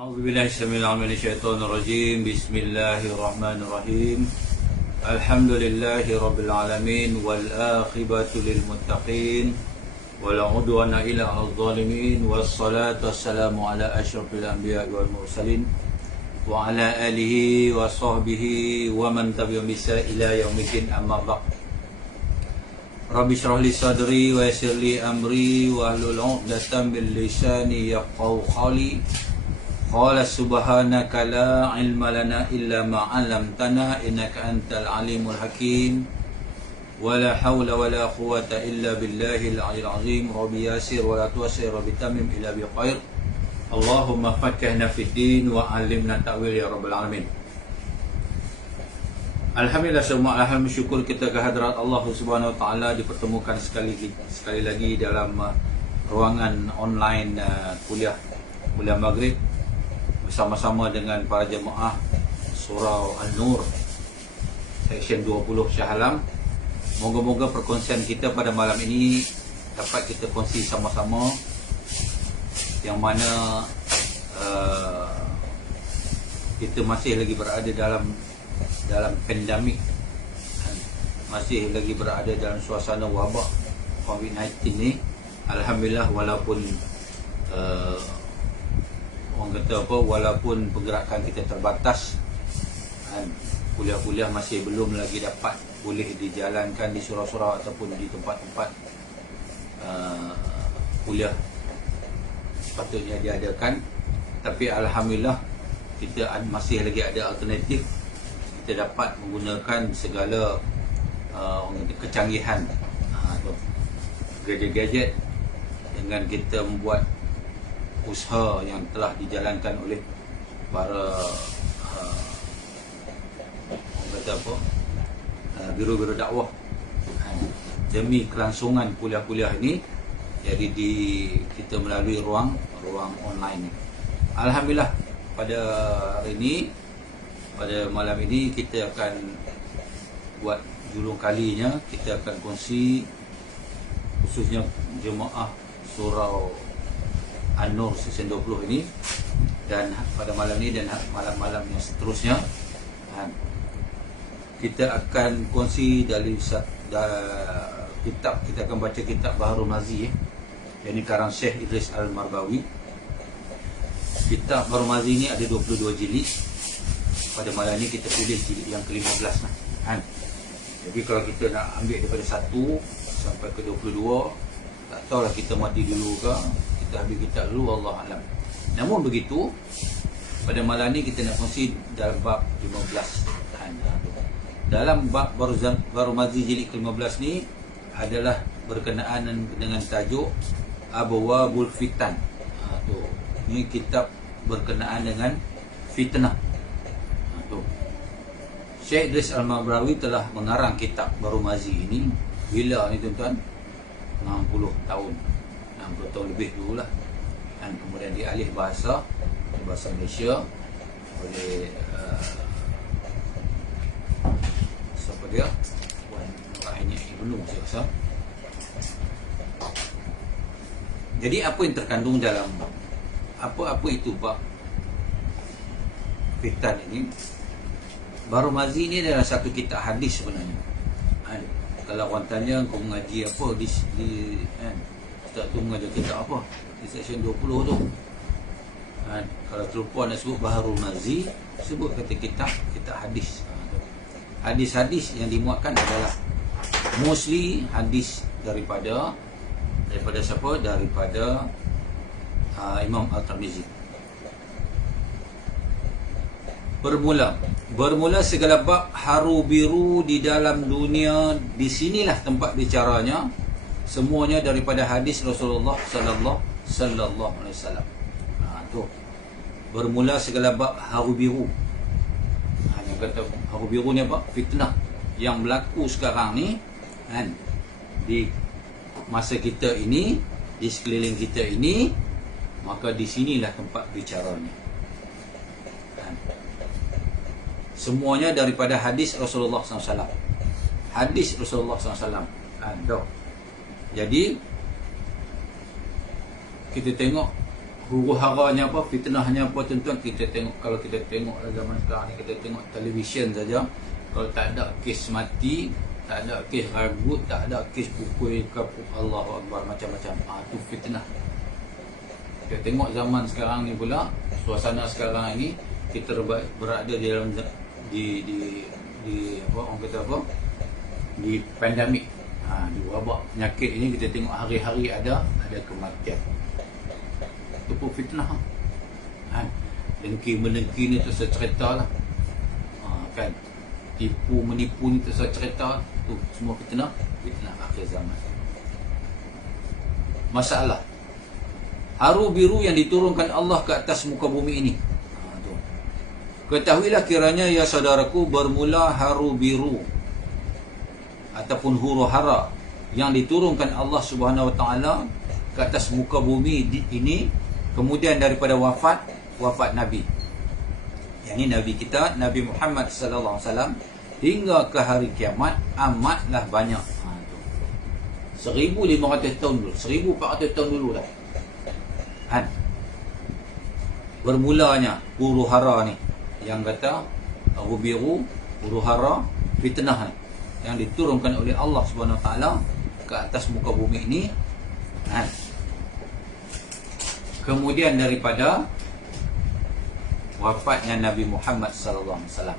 A'udzubillahi samil alim minasyaitonir rajim. Bismillahirrahmanirrahim. Alhamdulillahi rabbil alamin wal akhibatu lil muttaqin wala udwana illa 'alal zalimin wassalatu wassalamu ala asyrafil anbiya'i wal mursalin wa ala alihi wa sahbihi wa man tabi'ahum bi ihsan ila yaumiddin, amma ba'd. Rabbi shrah li sadri wa yassir li amri wa hlul 'uqdatam min lisani yafqahu qawli. Qala subhanaka la ilma lana illa ma 'allamtana innaka antal alimul hakim. Wala hawla wala quwwata illa billahil 'aliyyil 'azim. Rabbi yassir wa la tu'assir, rabbi tamim ila bi khair. Allahumma faqqihna fid din wa 'allimna ta'wil ya rabbal alamin. Alhamdulillah, semua alhamdulillah syukur kita kehadrat Allah Subhanahu wa taala dipertemukan sekali lagi dalam ruangan online kuliah maghrib bersama-sama dengan para jemaah Surau An-Nur Seksyen 20 Shah Alam. Moga-moga perkongsian kita pada malam ini dapat kita kongsi sama-sama, yang mana kita masih lagi berada dalam pandemik, masih lagi berada dalam suasana wabak COVID-19 ni. Alhamdulillah, walaupun orang kata apa, walaupun pergerakan kita terbatas, kuliah-kuliah masih belum lagi dapat boleh dijalankan di surau-surau ataupun di tempat-tempat kuliah sepatutnya diadakan. Tapi alhamdulillah kita masih lagi ada alternatif. Kita dapat menggunakan segala kecanggihan gadget-gadget dengan kita membuat usaha yang telah dijalankan oleh para biro-biro dakwah demi kelangsungan kuliah-kuliah ini. Jadi kita melalui ruang online ni. Alhamdulillah, pada hari ini, pada malam ini kita akan buat julung kalinya, kita akan kongsi khususnya jemaah Surau An-Nur Seksyen 20 ini, dan pada malam ini dan malam-malam yang seterusnya kita akan kongsi dari kitab. Kita akan baca kitab Baharul Mazi, yang ini karang Syekh Idris Al-Marbawi. Kitab Baharul Mazi ini ada 22 jilid. Pada malam ini kita pilih jilid yang ke-15 lah. Jadi kalau kita nak ambil daripada 1 sampai ke 22, tak tahulah kita mati dulu ke kita ambil kitab dulu, Allah alam. Namun begitu, pada malam ini kita nak kongsi dalam bab 15. Dalam bab Baharul Mazi jilid ke-15 ni adalah berkenaan dengan tajuk Abwabul Fitan. Ini kitab berkenaan dengan fitnah. Syekh Idris Al-Marbawi telah mengarang kitab Baharul Mazi ini bila ni tuan-tuan? 60 tahun lebih dulu lah. Dan kemudian dialih bahasa Malaysia oleh siapa dia? Puan Rahimnya Ibnu saya. Jadi apa yang terkandung dalam apa itu bab fitan ini? Baharul Mazi ini adalah satu kitab hadis sebenarnya. Kalau orang tanya kau mengaji apa di Ustaz tu mengajar kitab apa di Seksyen 20 tu, kalau terlupa nak sebut Baharul Mazi, sebut kata kitab hadis. Hadis-hadis yang dimuatkan adalah mostly hadis daripada siapa? Daripada Imam At-Tirmizi. Bermula segala bab haru biru di dalam dunia, di sinilah tempat bicaranya. Semuanya daripada hadis Rasulullah sallallahu alaihi wasallam. Tu. Bermula segala bab haru biru. Yang kata haru biru ni apa? Fitnah yang berlaku sekarang ni, di masa kita ini, di sekeliling kita ini, maka di sinilah tempat bicaranya. Semuanya daripada hadis Rasulullah SAW. Hadis Rasulullah SAW. Jadi kita tengok huru haranya apa, fitnahnya apa tuan-tuan, kita tengok, kalau kita tengok zaman sekarang ni, kita tengok televisyen saja, kalau tak ada kes mati, tak ada kes ragut, tak ada kes pukul kapuk, Allahu Akbar, macam-macam, tu fitnah. Kita tengok zaman sekarang ni pula, suasana sekarang ini, kita berada di dalam di apa orang kata apa, di pandemik, di wabak penyakit ini. Kita tengok hari-hari ada kematian. Itu pun fitnah, dengki-mendengki ni tu secerita lah, kan, tipu menipu ni tu secerita, tu semua fitnah akhir zaman. Masalah haru biru yang diturunkan Allah ke atas muka bumi ini, ketahuilah kiranya ya saudaraku, bermula haru biru ataupun huru hara yang diturunkan Allah Subhanahu Wa Taala ke atas muka bumi ini, kemudian daripada wafat Nabi, yakni Nabi kita Nabi Muhammad sallallahu alaihi wasallam, hingga ke hari kiamat amatlah banyak. 1500 tahun dulu, 1400 tahun dulu dah, bermulanya huru hara ni, yang kata haru biru, huru hara, fitnah ni, yang diturunkan oleh Allah Subhanahu Wa Taala ke atas muka bumi ini. Kemudian daripada wafatnya Nabi Muhammad sallallahu alaihi wasallam.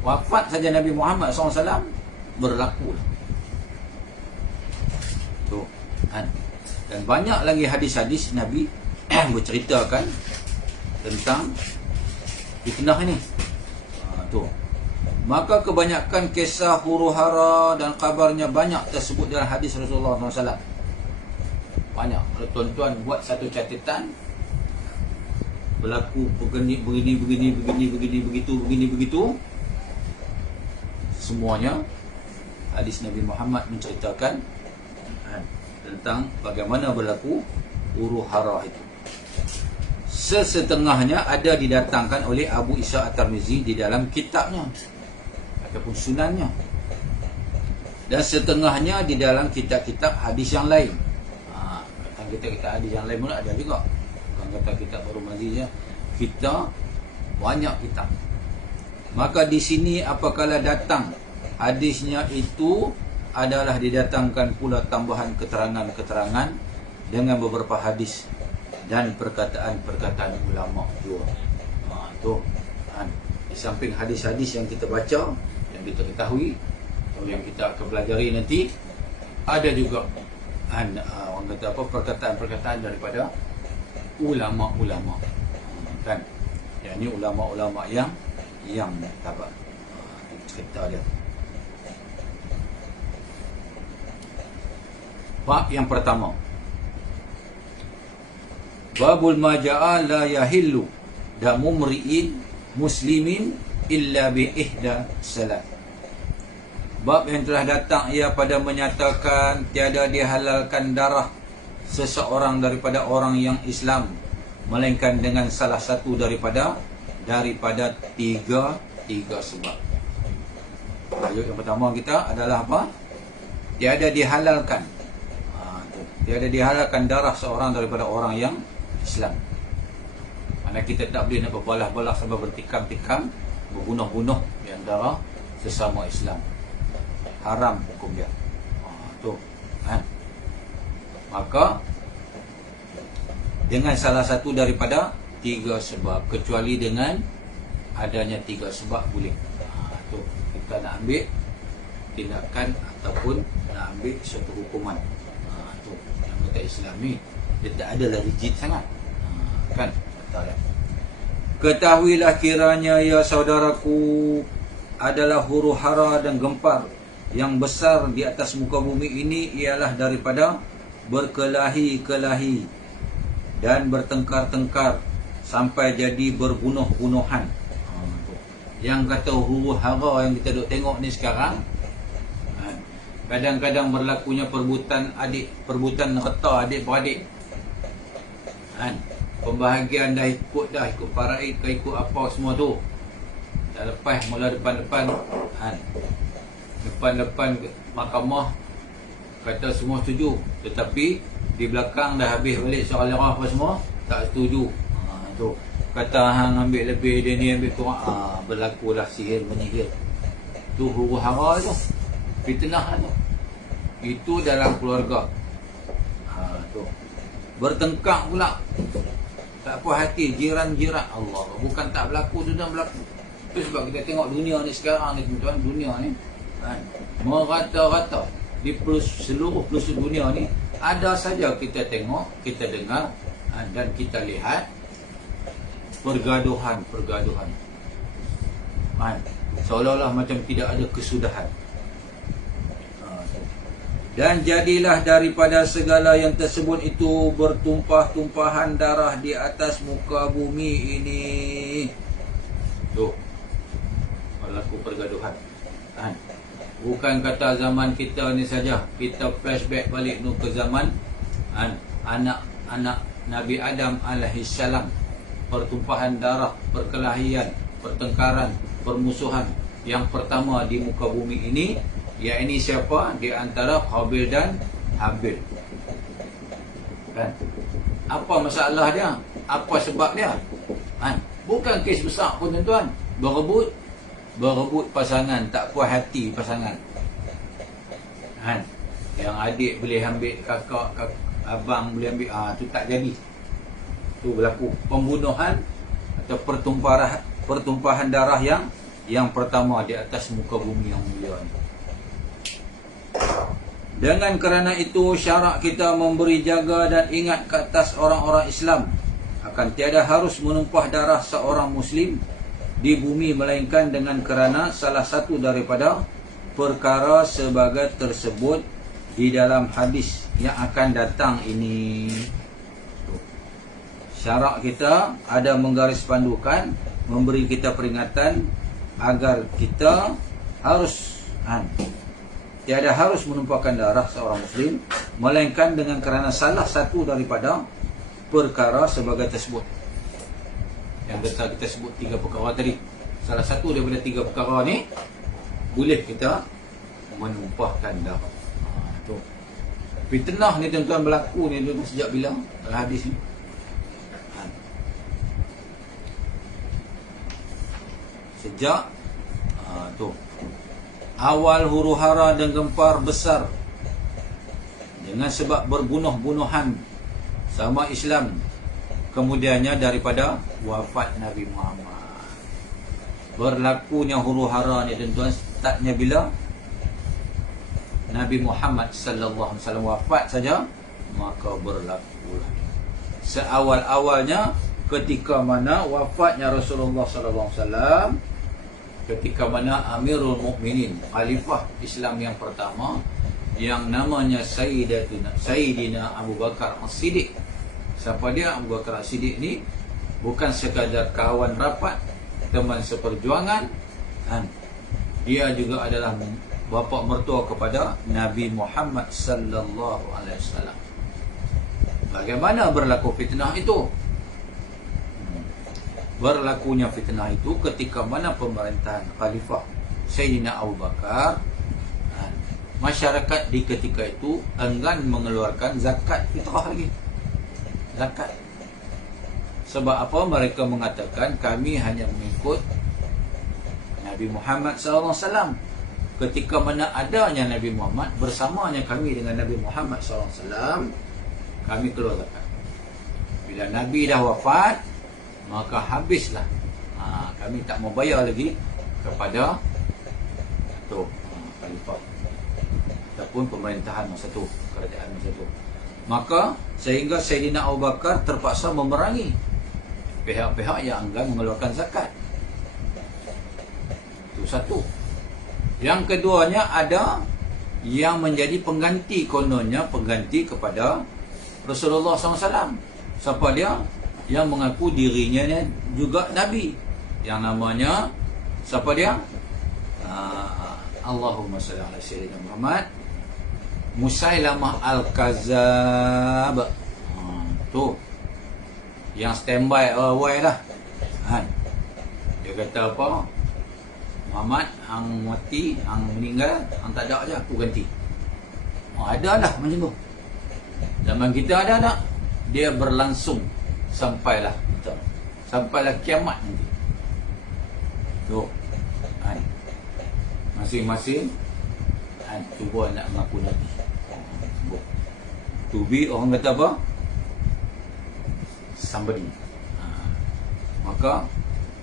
Wafat saja Nabi Muhammad sallallahu alaihi wasallam berlaku. Dan banyak lagi hadis-hadis Nabi berceritakan tentang fitnah ini. Maka kebanyakan kisah huru hara dan kabarnya banyak tersebut dalam hadis Rasulullah SAW. Banyak. Kalau tuan-tuan buat satu catatan, berlaku begini, begitu, semuanya hadis Nabi Muhammad menceritakan tentang bagaimana berlaku huru hara itu. Sesetengahnya ada didatangkan oleh Abu Isa At-Tirmizi di dalam kitabnya ataupun sunannya, dan setengahnya di dalam kitab-kitab hadis yang lain. Kitab-kitab hadis yang lain pun ada juga, bukan kata kitab baru mazi je, kita banyak kitab. Maka di sini apabila datang hadisnya itu adalah didatangkan pula tambahan keterangan-keterangan dengan beberapa hadis dan perkataan-perkataan ulama juga. Di samping hadis-hadis yang kita baca, yang kita ketahui atau yang kita akan pelajari nanti, ada juga orang kata apa, perkataan-perkataan daripada ulama-ulama, kan, yang ini ulama-ulama yang apa, cerita dia. Bab yang pertama, babul maja'a la yahillu damu mri'in muslimin illa bi ihda salat. Bab yang telah datang ia pada menyatakan tiada dihalalkan darah seseorang daripada orang yang Islam melainkan dengan salah satu daripada tiga sebab. Ayat yang pertama kita adalah apa? Tiada dihalalkan. Tiada dihalalkan darah seorang daripada orang yang Islam. Mana kita tak boleh nak berbalas-balas sampai bertikam-tikam, berbunuh-bunuh di antara sesama Islam. Haram hukum dia. Maka dengan salah satu daripada tiga sebab, kecuali dengan adanya tiga sebab boleh. Kita nak ambil tindakan ataupun nak ambil suatu hukuman. Yang kata Islam ni dia tak adalah rigid sangat, kan? Betul tak? Ketahuilah kiranya ya saudaraku, adalah huru hara dan gempar yang besar di atas muka bumi ini ialah daripada berkelahi-kelahi dan bertengkar-tengkar sampai jadi berbunuh-bunuhan. Yang kata huru hara yang kita duk tengok ni sekarang, kadang-kadang berlakunya perbuatan reta adik-beradik. Pembahagian dah ikut faraid ke ikut apa semua tu. Dah lepas mula depan-depan mahkamah kata semua setuju, tetapi di belakang dah habis balik soal apa semua, tak setuju. Tu kata hang ambil lebih, dia ni ambil kurang, berlakulah sihir menyihir. Tu huru-hara tu, fitnah tu. Itu dalam keluarga. Tu bertengkar pula, tak puas hati jiran-jiran. Allah, bukan tak berlaku, tu dah berlaku. Itu sebab kita tengok dunia ni sekarang ni tuan-tuan, dunia ni merata-rata di seluruh pelosok dunia ni. Ada saja kita tengok, kita dengar dan kita lihat pergaduhan seolah-olah macam tidak ada kesudahan. Dan jadilah daripada segala yang tersebut itu bertumpah-tumpahan darah di atas muka bumi ini. Tuh, berlaku pergaduhan. Bukan kata zaman kita ni saja. Kita flashback balik ke zaman anak-anak Nabi Adam alaihissalam. Pertumpahan darah, perkelahian, pertengkaran, permusuhan yang pertama di muka bumi ini, yakni siapa? Di antara Qabil dan Habil. Apa masalah dia? Apa sebab dia? Bukan kes besar pun tuan-tuan. Berebut pasangan, tak puas hati pasangan. Yang adik boleh ambil kakak, abang boleh ambil, tu tak jadi. Tu berlaku pembunuhan atau pertumpahan darah yang pertama di atas muka bumi yang mulia ni. Dengan kerana itu syarak kita memberi jaga dan ingat ke atas orang-orang Islam akan tiada harus menumpah darah seorang Muslim di bumi melainkan dengan kerana salah satu daripada perkara sebagai tersebut di dalam hadis yang akan datang ini. Syarak kita ada menggaris pandukan, memberi kita peringatan agar kita harus tiada harus menumpahkan darah seorang Muslim melainkan dengan kerana salah satu daripada perkara sebagai tersebut. Yang kita sebut 3 perkara tadi, salah satu daripada 3 perkara ni boleh kita menumpahkan darah. Tu fitnah ni tuan-tuan berlaku ni tuan-tuan sejak bila dalam hadis ni? Sejak tu awal huru-hara dan gempar besar dengan sebab berbunuh-bunuhan sama Islam. Kemudiannya daripada wafat Nabi Muhammad. Berlakunya huru-hara ni tuan-tuan startnya bila Nabi Muhammad sallallahu alaihi wasallam wafat saja, maka berlakulah. Seawal-awalnya ketika mana wafatnya Rasulullah sallallahu alaihi wasallam, ketika mana Amirul Mukminin, khalifah Islam yang pertama, yang namanya Sayyidina Abu Bakar As-Siddiq. Siapa dia Abu Bakar As-Siddiq ni? Bukan sekadar kawan rapat, teman seperjuangan, dia juga adalah bapa mertua kepada Nabi Muhammad sallallahu alaihi wasallam. Bagaimana berlaku fitnah itu? Berlakunya fitnah itu ketika mana pemerintahan Khalifah Sayyidina Abu Bakar, masyarakat di ketika itu enggan mengeluarkan zakat fitrah lagi. Zakat. Sebab apa? Mereka mengatakan kami hanya mengikut Nabi Muhammad SAW. Ketika mana adanya Nabi Muhammad, bersamanya kami dengan Nabi Muhammad SAW, kami keluar zakat. Bila Nabi dah wafat, maka habislah. Kami tak mau bayar lagi kepada tu khalifah ataupun pemerintahan masa tu, kerajaan masa tu. Maka sehingga Sayyidina Abu Bakar terpaksa memerangi pihak-pihak yang enggan mengeluarkan zakat. Itu satu. Yang keduanya, ada yang menjadi pengganti, kononnya pengganti kepada Rasulullah SAW. Siapa dia? Yang mengaku dirinya juga Nabi, yang namanya siapa dia? Allahumma salli ala Sayyidina Muhammad, Musailamah Al-Kazab. Tu yang standby awal lah. Dia kata apa? Muhammad hang mati, hang meninggal, hang tak ada je, aku ganti. Ada dah macam tu. Zaman kita ada tak? Dia berlangsung sampailah betul. Sampailah kiamat nanti. Tu. Masing-masing cuba nak mengaku Nabi. To be, orang kata apa? Somebody. Maka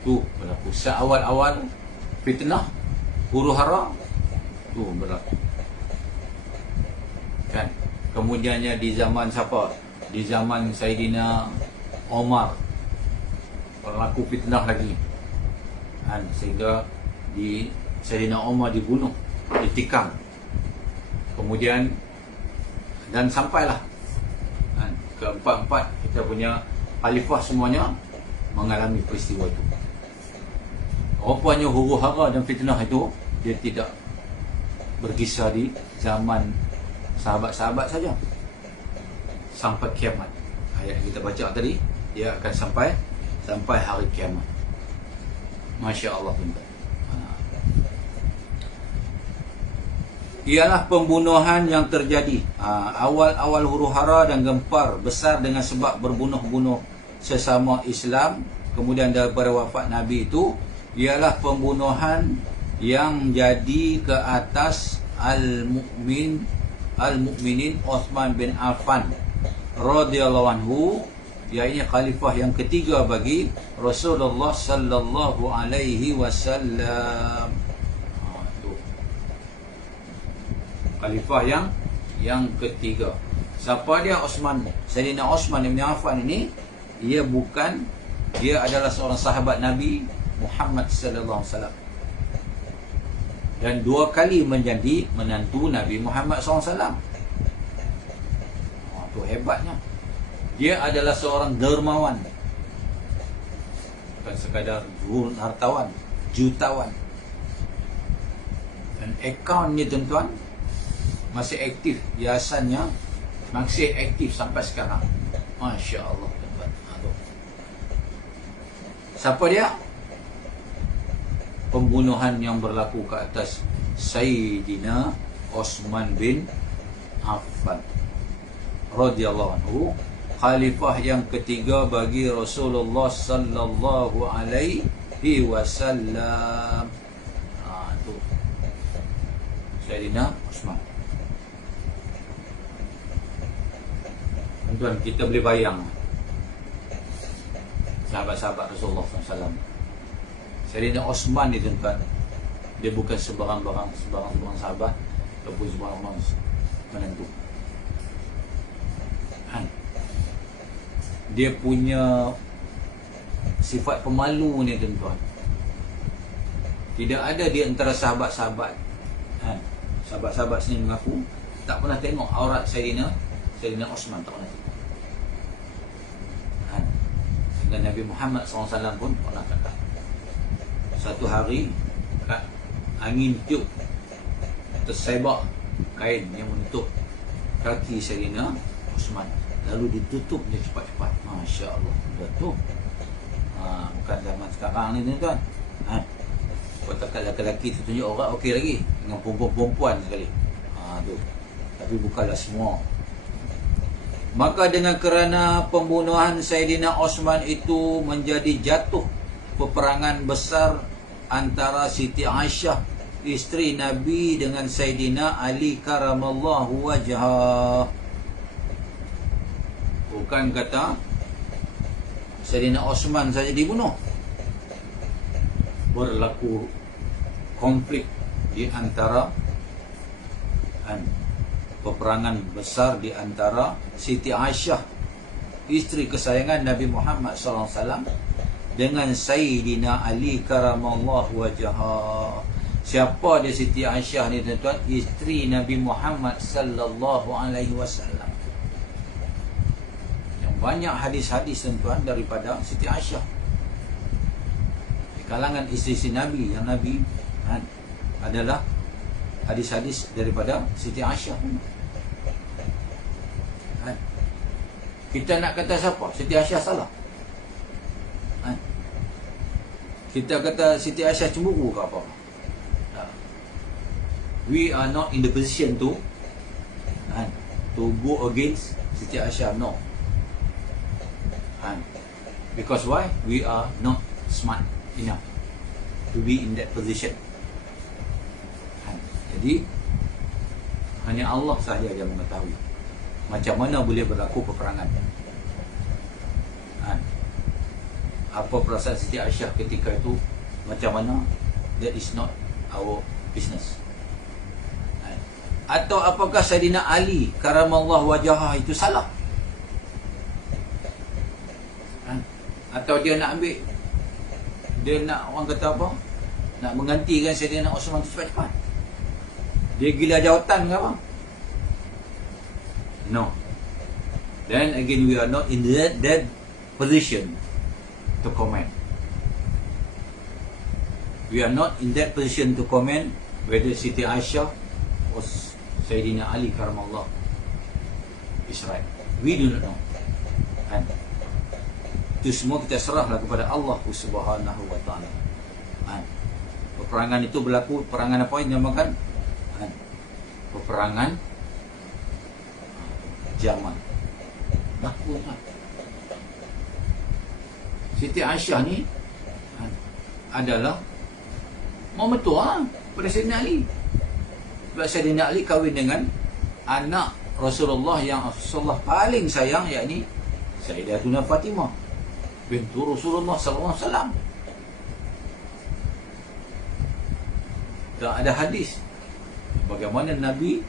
tu berlaku. Seawal-awal fitnah, huru-hara, tu berlaku. Kan? Kemudiannya di zaman siapa? Di zaman Saidina Omar berlaku fitnah lagi. Sehingga di Saidina Omar dibunuh, ditikam. Kemudian dan sampailah keempat-empat kita punya khalifah semuanya mengalami peristiwa itu. Rupanya huru-hara dan fitnah itu dia tidak berkisar di zaman sahabat-sahabat saja, sampai kiamat. Ayat yang kita baca tadi, dia akan sampai hari kiamat. Masya Allah. Ialah pembunuhan yang terjadi awal-awal huru-hara dan gempar besar dengan sebab berbunuh-bunuh sesama Islam. Kemudian daripada wafat Nabi itu ialah pembunuhan yang jadi ke atas al-mu'minin Uthman bin Affan radhiyallahu anhu, iaitu khalifah yang ketiga bagi Rasulullah sallallahu alaihi wasallam. Khalifah yang ketiga. Siapa dia? Osman. Sayyidina Osman bin Affan ini, dia adalah seorang sahabat Nabi Muhammad sallallahu alaihi wasallam. Dan 2 kali menjadi menantu Nabi Muhammad sallallahu alaihi wasallam. Itu hebatnya. Dia adalah seorang dermawan. Bukan sekadar hartawan, jutawan. Dan akaunnya tuan-tuan masih aktif, yayasannya masih aktif sampai sekarang. Masya Allah. Siapa dia? Pembunuhan yang berlaku ke atas Sayyidina Uthman bin Affan radhiyallahu anhu, khalifah yang ketiga bagi Rasulullah sallallahu alaihi wasallam. Tu Sayyidina Uthman. Tuan, kita boleh bayang sahabat-sahabat Rasulullah SAW. Sayyidina Uthman ni tuan-tuan, dia bukan sebarang sahabat ataupun sebarang menantu. Dia punya sifat pemalu ni tuan-tuan. Tidak ada di antara sahabat-sahabat, sahabat-sahabat sini mengaku tak pernah tengok aurat Sayyidina Uthman, tak pernah tengok. Dan Nabi Muhammad SAW pun pernah kata, satu hari angin tiup, tersebak kain yang menutup kaki Sayyidina Uthman, lalu ditutup dia cepat-cepat. Masya Allah. Betul. Bukan zaman sekarang ni tuan-tuan. Katakan lelaki tu tunjuk orang okey lagi, dengan perempuan-perempuan sekali. Tu. Tapi bukanlah semua. Maka dengan kerana pembunuhan Sayyidina Uthman itu menjadi jatuh peperangan besar antara Siti Aisyah isteri Nabi dengan Sayyidina Ali karamallahu wajhah. Bukan kata Sayyidina Uthman saja dibunuh, berlaku konflik di antara peperangan besar di antara Siti Aisyah isteri kesayangan Nabi Muhammad SAW dengan Sayyidina Ali karamallahu wajhah. Siapa dia Siti Aisyah ni tuan-tuan? Isteri Nabi Muhammad sallallahu alaihi wasallam. Yang banyak hadis-hadis tuan-tuan daripada Siti Aisyah. Di kalangan isteri Nabi, yang Nabi adalah hadis-hadis daripada Siti Aisyah. Kita nak kata siapa? Siti Aisyah salah. Kita kata Siti Aisyah cemburu ke apa? We are not in the position to go against Siti Aisyah. No. Because why? We are not smart enough to be in that position. Jadi hanya Allah sahaja yang mengetahui macam mana boleh berlaku peperangan. Apa perasaan Siti Aisyah ketika itu, macam mana, that is not our business. Atau apakah Sayyidina Ali karamallahu wajhah itu salah? Atau dia nak ambil, dia nak, orang kata apa, nak menggantikan Sayyidina Osman itu cepat-cepat? Dia gila jawatan ke apa? No. Then again, we are not in that position to comment. We are not in that position to comment whether Siti Aisyah or Sayyidina Ali karamallah is right. We do not know. And itu semua kita serahlah kepada Allah Subhanahu wa taala. Peperangan itu berlaku, peperangan apa yang dinamakan? Peperangan Jamal. Siti Aisyah ni adalah memetua pada Sayyidina Ali. Sebab Sayyidina Ali kahwin dengan anak Rasulullah yang Rasulullah paling sayang, yakni Sayyidatuna Fatimah bintu Rasulullah sallallahu alaihi wasallam. Dan ada hadis bagaimana Nabi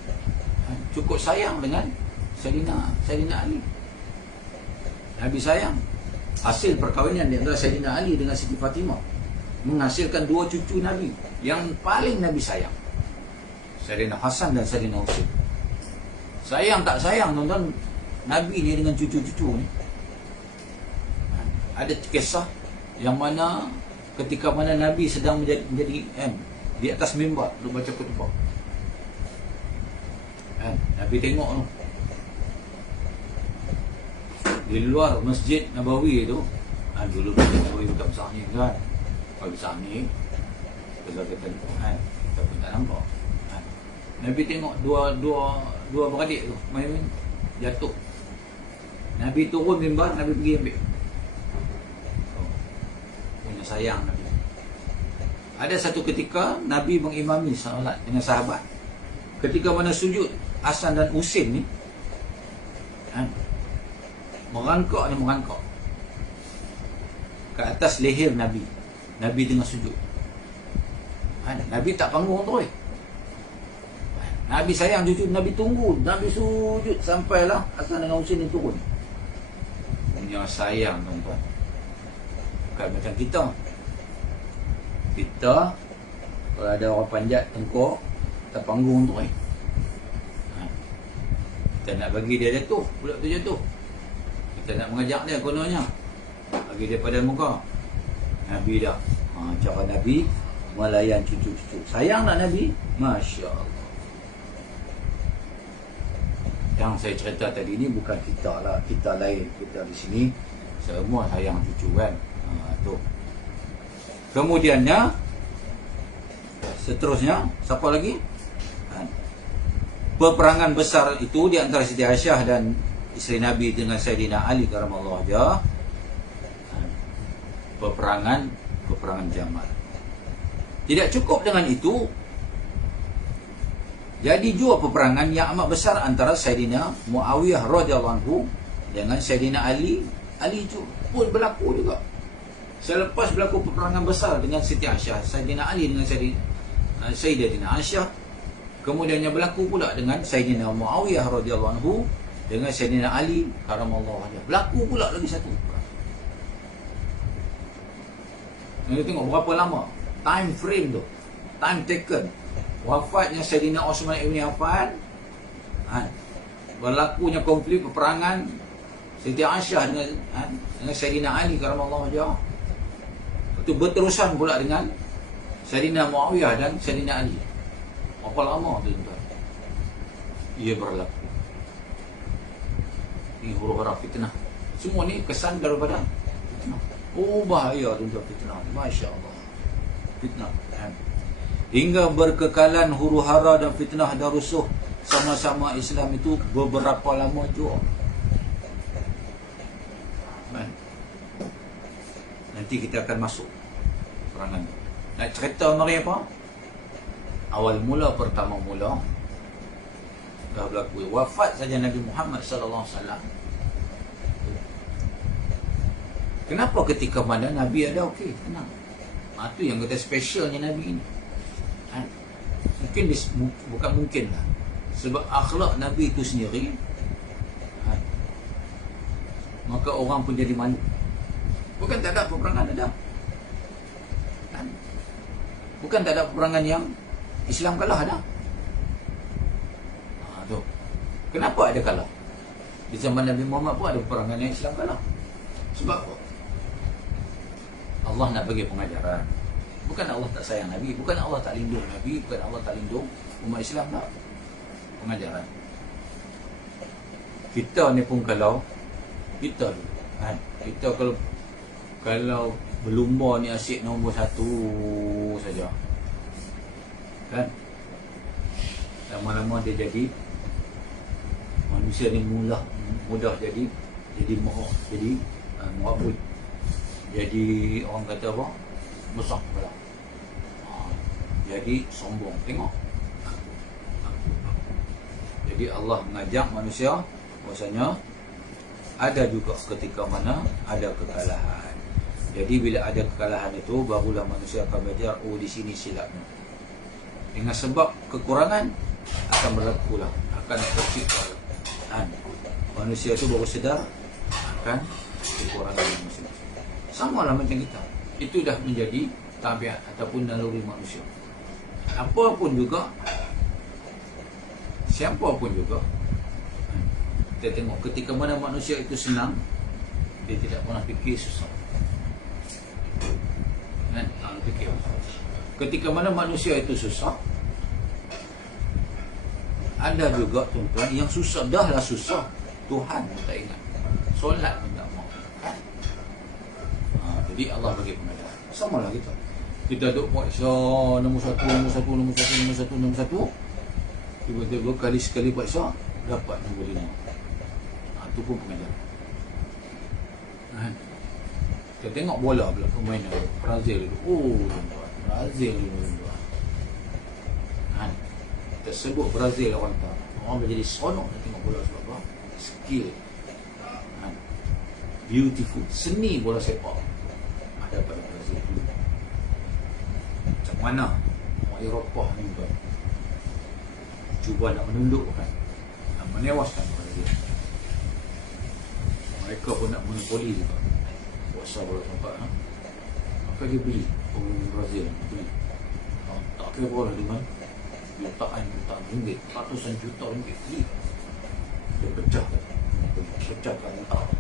cukup sayang dengan Sayyidina Ali. Nabi sayang. Hasil perkahwinan di antara Sayyidina Ali dengan Siti Fatimah menghasilkan dua cucu Nabi yang paling Nabi sayang, Sayyidina Hasan dan Sayyidina Husain. Sayang tak sayang tuan-tuan Nabi ni dengan cucu-cucu ni. Ada kisah yang mana ketika mana Nabi sedang menjadi di atas mimbar untuk baca khutbah. Nabi tengok tu, di luar Masjid Nabawi itu, dulu Masjid Nabawi bukan besar ni kan. Kalau besar ni kita pun tak nampak. Nabi tengok dua beradik tu main jatuh. Nabi turun mimbar, Nabi pergi ambil. Punya sayang Nabi. Ada satu ketika Nabi mengimami salat dengan sahabat. Ketika mana sujud, Hasan dan Husain ni merangkak ke atas leher Nabi. Nabi tengah sujud. Nabi tak panggung tu. Nabi sayang cucu, Nabi tunggu, Nabi sujud sampailah Hasan dengan Husain ni turun. Punya sayang tuan-tuan. Bukan macam kita. Kita kalau ada orang panjat tengkok, tak panggung tu. Kita nak bagi dia jatuh, pula tu jatuh. Kita nak mengajak dia kononnya, bagi dia pada muka. Nabi dah cara Nabi melayan cucu-cucu. Sayang tak Nabi? Masya Allah. Yang saya cerita tadi ni bukan kita lah, kita lain. Kita di sini semua sayang cucu kan. Tu. Kemudiannya seterusnya siapa lagi? Peperangan besar itu di antara Siti Aisyah dan isteri Nabi dengan Sayyidina Ali karamallahu wajhah. Peperangan Jamal. Tidak cukup dengan itu, jadi dua peperangan yang amat besar antara Sayyidina Muawiyah radhiyallahu anhu dengan Sayyidina Ali. Ali pun berlaku juga. Selepas berlaku peperangan besar dengan Siti Aisyah, Sayyidina Ali dengan Sayyidatina Aisyah, kemudiannya berlaku pula dengan Sayyidina Muawiyah radhiyallahu anhu dengan Sayyidina Ali karamallahu wajhah. Berlaku pula lagi satu. Kita tengok berapa lama time frame tu, time taken. Wafatnya Sayyidina Osman Ibn Affan, berlakunya konflik peperangan Siti Aisyah dengan Sayyidina Ali karamallahu wajhah. Itu berterusan pula dengan Sayyidina Muawiyah dan Sayyidina Ali. Berapa lama tu tuan-tuan ia berlaku? Ini huru-hara fitnah. Semua ni kesan daripada fitnah. Oh bahaya tuan-tuan fitnah. Masya Allah. Fitnah. Hingga berkekalan huru-hara dan fitnah dan rusuh sama-sama Islam itu beberapa lama juga. Nanti kita akan masuk perangan. Nak cerita mari apa? Awal mula, pertama mula dah berlaku wafat saja Nabi Muhammad sallallahu alaihi wasallam. Kenapa ketika mana Nabi ada okey, tenang. Itu yang kata specialnya Nabi ini. Mungkin bukan mungkin lah. Sebab akhlak Nabi itu sendiri, maka orang pun jadi malu. Bukan tak ada peperangan, ada. Bukan tak ada peperangan yang Islam kalah, ada. Tu. Kenapa ada kalah? Di zaman Nabi Muhammad pun ada peperangan yang Islam kalah. Sebab apa? Allah nak bagi pengajaran. Bukan Allah tak sayang Nabi, bukan Allah tak lindung Nabi, bukan Allah tak lindung umat Islam, tak. Pengajaran. Kita ni pun kalau kita dulu, kita kalau berlumba ni asyik nombor 1 saja, kan, lama-lama dia jadi manusia ni mudah jadi moh, jadi muabud, jadi orang kata apa, besar pula, jadi sombong. Tengok, jadi Allah mengajak manusia bahasanya ada juga ketika mana ada kekalahan. Jadi bila ada kekalahan itu, barulah manusia akan belajar, oh di sini silapnya. Dengan sebab kekurangan akan berlaku lah, akan tercipta. Manusia itu baru sedar akan kekurangan manusia. Sama lah macam kita. Itu dah menjadi tabiat ataupun naluri manusia. Apa pun juga, siapa pun juga, kita tengok ketika mana manusia itu senang, dia tidak pernah fikir susah. Fikir. Ketika mana manusia itu susah, ada juga tuan-tuan yang susah, dah lah susah, Tuhan pun tak ingat, solat pun tak mau. Jadi Allah bagi pengajaran. Sama lah kita duk buat Isya nombor satu, tiba-tiba sekali buat Isya dapat nombor 5. Itu pun pengajaran. Kita tengok bola pula, permainan Brazil dulu. Oh, Brazil dulu. Kita sebut Brazil orang tak. Orang menjadi seronok nak tengok bola sebab apa? Skill. Beautiful. Seni bola sepak ada pada Brazil dulu. Macam mana orang Eropah ni buat? Cuba nak menundukkan, nak menewaskan Brazil. Mereka pun nak monopoli juga. Kuasa bola tempat, maka dia beli Brazil, beli. Tak kira bola dengan jutaan ringgit, ratusan juta ringgit beli. Dia pecahkan otak.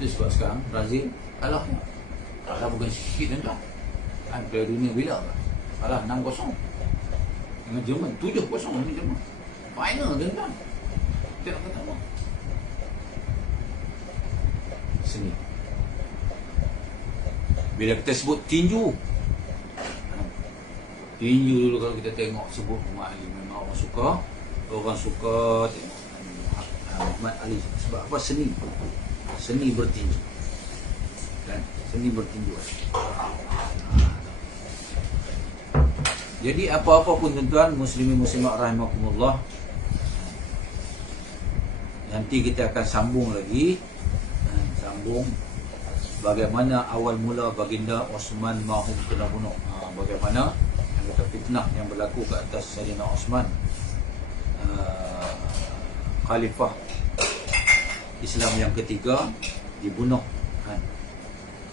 Itu sebab sekarang Brazil kalah bukan sikit dan tak. Piala Dunia bila kalah 6-0 dengan Jerman, 7-0 dengan Jerman. Final dan kita nak kata apa? Seni. Bila kita sebut tinju dulu, kalau kita tengok sebut Muhammad Ali, memang orang suka tengok Muhammad Ali. Sebab apa? Seni bertinju, kan? Seni bertinju. Jadi apa-apa pun tuan-tuan, muslimin muslimat rahimakumullah, nanti kita akan sambung lagi, bagaimana awal mula baginda Osman mahu kena bunuh. Bagaimana fitnah yang berlaku ke atas Sayyidina Osman, khalifah Islam yang ketiga, dibunuh.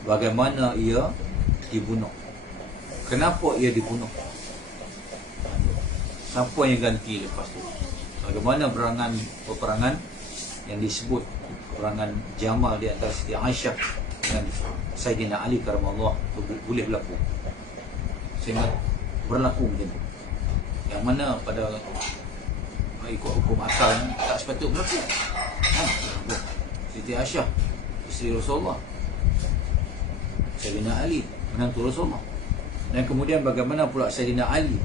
Bagaimana ia dibunuh? Kenapa ia dibunuh? Siapa yang ganti lepas tu? Bagaimana peperangan yang disebut peperangan Jamal di antara Siti Aisyah dengan Sayyidina Ali karamallahu boleh berlaku, sehingga berlaku macam tu, yang mana pada ikut hukum asal tak sepatutnya berlaku. Siti Aisyah, isteri Rasulullah, Sayyidina Ali, menantu Rasulullah, dan kemudian bagaimana pula Sayyidina Ali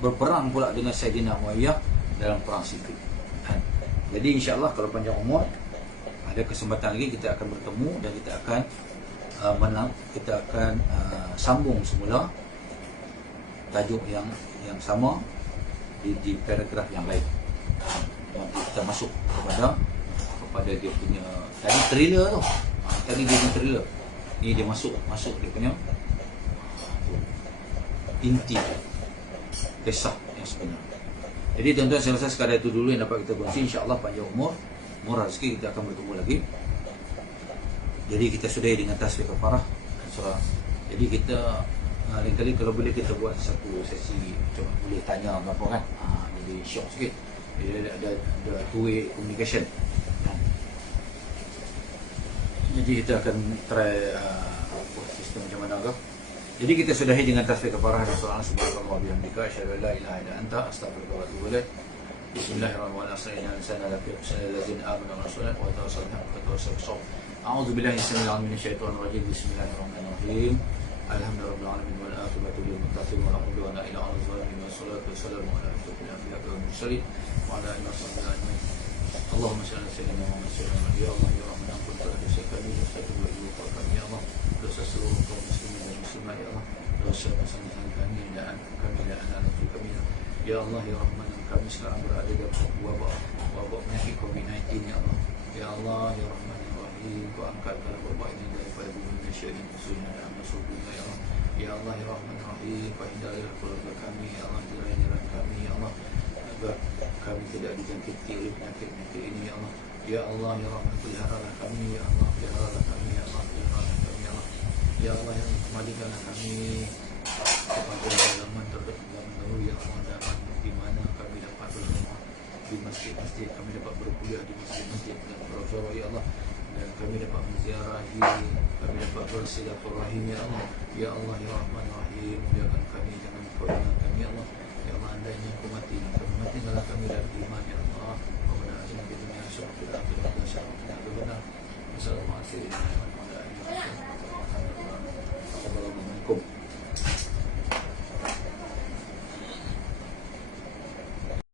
berperang pula dengan Sayyidina Muayyah dalam perang Siffin. Jadi insya-Allah kalau panjang umur, ada kesempatan lagi kita akan bertemu dan kita akan kita akan sambung semula tajuk yang sama di paragraf yang lain. Nanti kita masuk kepada dia punya tadi trailer tu. Tadi dia punya trailer. Ni dia masuk dia punya inti kisah yang sebenar. Jadi tuan-tuan, saya rasa sekadar itu dulu yang dapat kita kongsi. InsyaAllah panjang umur, murah rezeki, kita akan bertemu lagi. Jadi kita sudahi dengan tasbih kafarah surah. Jadi kita lain kali kalau boleh kita buat satu sesi, coba boleh tanya apa kan. Jadi syok sikit. Jadi ada two-way communication. Jadi kita akan try buat sistem macam mana ke. Jadi kita sudahi dengan tasbih kafarah dan surah subhanallah bihamdika asyhadu an la ilaha illa anta astaghfiruka wa atubu ilaik. Bismillahirrahmanirrahim. Inna ladzina amanu wa rasulana wa tawassalu wa tawassalu. A'udzu billahi minasyaitonir rajim. Bismillahirrahmanirrahim. Alhamdulillahirabbil alamin wal aqibatu lil muttaqin wa la udwana illa 'alal zalimin. Wassalatu wassalamu ala asyrofil anbiya'i wal mursalin wa ala alihi washabbihi ajmain. Allahumma shalli ala sayyidina Muhammad sallallahu alaihi wa sallam. Ya Allah ya Rahman, ampunkanlah dosa kami, dosa kedua ibu bapa kami ya Allah, dosa seluruh kaum muslimin dan muslimat ya Allah, dosa pasangan kami dan anak-anak kami ya Allah ya Rahman. Kami sekarang berada dalam wabak penyakit COVID-19 ya Allah. Ya Allah ya Rahman ya Rahim, Kau angkatlah wabak ini daripada bumi Malaysia ini khususnya dan masuk dunia ya Allah. Ya Allah ya Rahman ya Rahim, Kau hindarilah keluarga kami ya Allah, jiran-jiran kami ya Allah, agar kami tidak dijangkiti oleh penyakit-penyakit ini ya Allah. Ya Allah ya Rahman, peliharalah kami ya Allah, peliharalah kami ya Allah, peliharalah kami ya Allah. Ya Allah yang kembalikanlah kami kepada zaman terdahulu ya Allah, zaman di mana kami dapat berjumpa di masjid-masjid, kami dapat berkuliah di masjid-masjid dan berdoa ya Allah, dan kami dapat menziarahi, kami dapat bersilaturahim ya Allah. Ya Allah ya Rahman Rahim, muliakan kami, jangan Kau